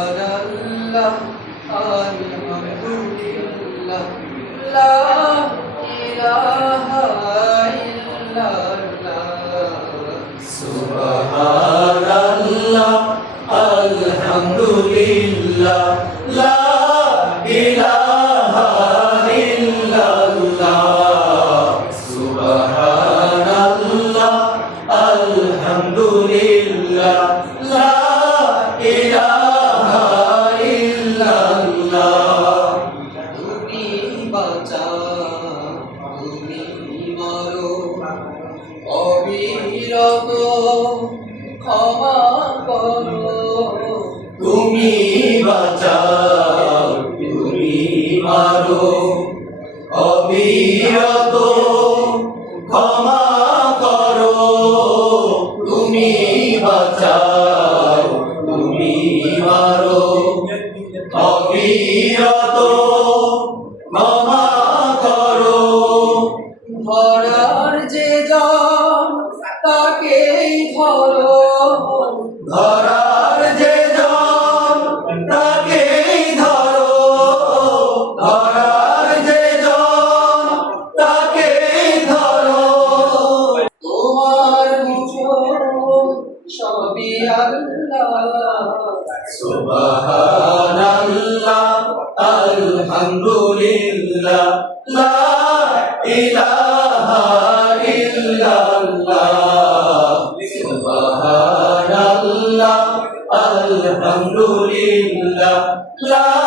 সুবহানাল্লাহ আলহামদুলিল্লাহ লা ইলাহা ইল্লাল্লাহ সুবহানাল্লাহ আলহামদুলিল্লাহ লা ইলাহা ইল্লাল্লাহ সুবহানাল্লাহ আলহামদুলিল্লাহ লা ইলাহা ইল্লাল্লাহ তুমি বাঁচাও তুমি মারো অবিরত ক্ষমা করো তুমি বাঁচাও তুমি মারো অবিরত ক্ষমা করো তুমি বাঁচাও তুমি মারো অবিরত ক্ষমা করো ধরার যে জন তাকেই ধরো ধরার যে জন তাকেই ধরো ধরার যে জন তাকেই ধরো তোমার মুঠো সবই আল্লাহ সুবহানাল্লাহ আলহামদুলিল্লাহ লা ইলাহা ইল্লাল্লাহ সুবহানাল্লাহ আলহামদুলিল্লাহ লা